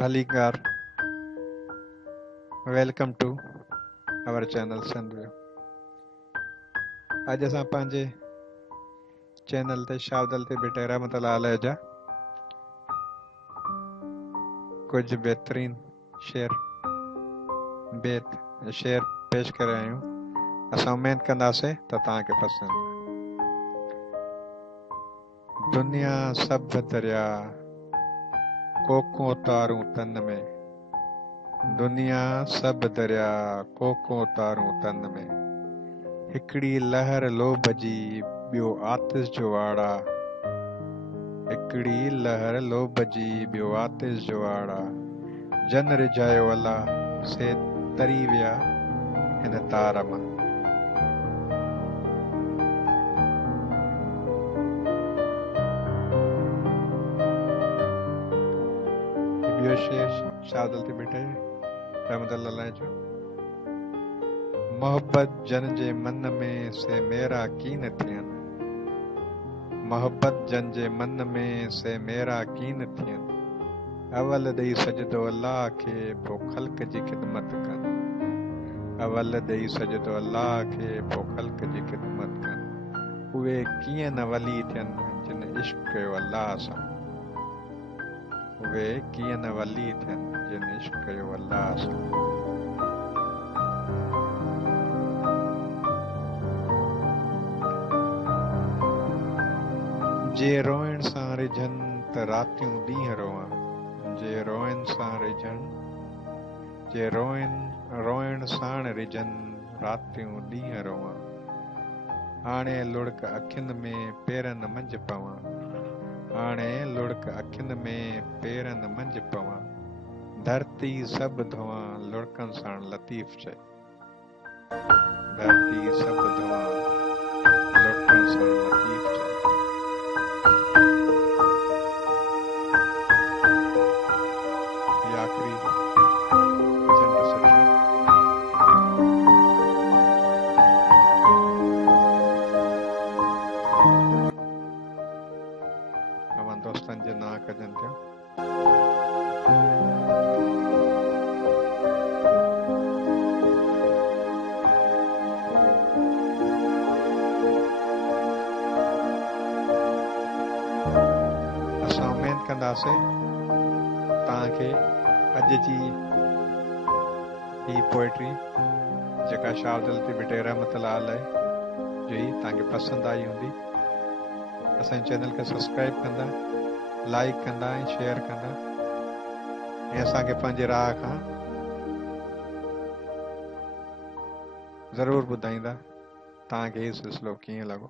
भलीकार, welcome to our channel संदव्यो। अज असां पंहिंजे चैनल ते शावदल ते बेटे रहमत अलाह जा कुछ बेहतरीन शेर पेश करे आहियूं। असां उमेद कंदासीं त तव्हांखे पसंदि। दुनिया सभु दरिया कोको तारूं तन में, दुनिया सभु दरिया कोको तारूं तन में, हिकिड़ी लहर लोभ जी ॿियो आतिश जो आड़ा, हिकिड़ी लहर लोभ जी ॿियो आतिश जो आड़ा, जन रिझायो अलाह से तरी विया हिन तार मां। ॿियो शेर शावदल ते बेटे रहमत अलाह जो। मोहब्बत जन जे मन में से मेरा कीन थियनि, मोहब्बत जन जे मन में से मेरा कीन थियनि, अवल ॾेई सजदो अल्लाह खे पोइ ख़ल्क़ जी ख़िदमत कनि, अवल ॾेई सजदो अल्लाह खे पोइ ख़ल्क़ जी ख़िदमत कनि। उहे कीअं न वली थियनि जिन इश्क़ कयो अल्लाह सां, उहे कीअं न वली थियनि जिन इश्क़ कयो अल्लाह सां। जे रोइण सां रिझनि त रातियूं ॾींहं रोआं, जे रोइण सां रिझनि, जे रोइण साण रिझनि रातियूं ॾींहं रोआं, हाणे लुढ़क अखियुनि में पेरनि मंझि पवां, हाणे लुढ़क अखियुनि में पेरनि मंझि पवां, धरती सभु धोवां लुढ़कनि साण लतीफ़ चए, धरती सभु धोवां लुढ़कनि साण लतीफ़ चए। ये आखिरी भजन जो सचो अवां दोस्तनि जे नां कजनि थियो। असां उमेद कंदासीं तव्हांखे अॼु जी ही पोएट्री जेका शावदल ते बेटे रहमत अलाह जो ही तव्हांखे पसंदि आई हूंदी। असांजे चैनल खे सब्सक्राइब कंदा, लाइक कंदा ऐं शेयर कंदा ऐं असांखे पंहिंजे राह खां ज़रूरु ॿुधाईंदा तव्हांखे हीउ सिलसिलो कीअं लॻो।